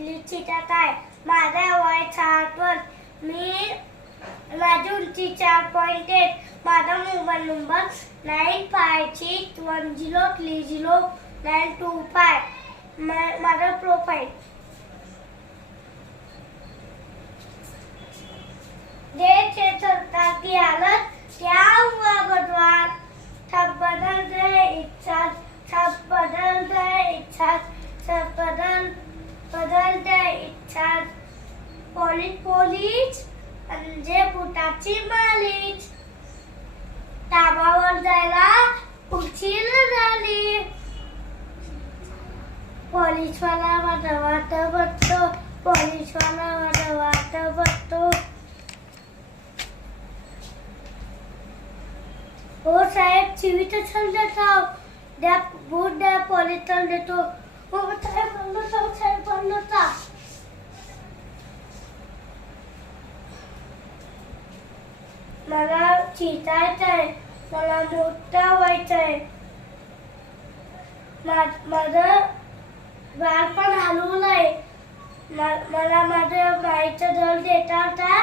कुठली चिटात आहे. माझा वय 6 वर्ष. माझी उंची 4.8. माझा मोबाईल नंबर 9561030925. माझा प्रोफाईल. देश है सरकार की हालत, क्या हुआ बदलाव? सब बदल गए एक साथ, सब बदल गए एक साथ, सब बदल गए एक साथ. पोलीस म्हणजे बुटाची मालिश. कामावर जायला उशीर झाली. पोलीसवाला माझं वाट बघतो. पोलीसवाला माझं वाट बघतो. हो साहेब, चिवीत देतो. द्या बूट द्या, पोलिसाला देतो. हो साहेब बनवता. मला चितायचं आहे. मला मोठा व्हायचं आहे. माझं बाळ पण हलवलं आहे. मला माझं माईचं जल देता होता.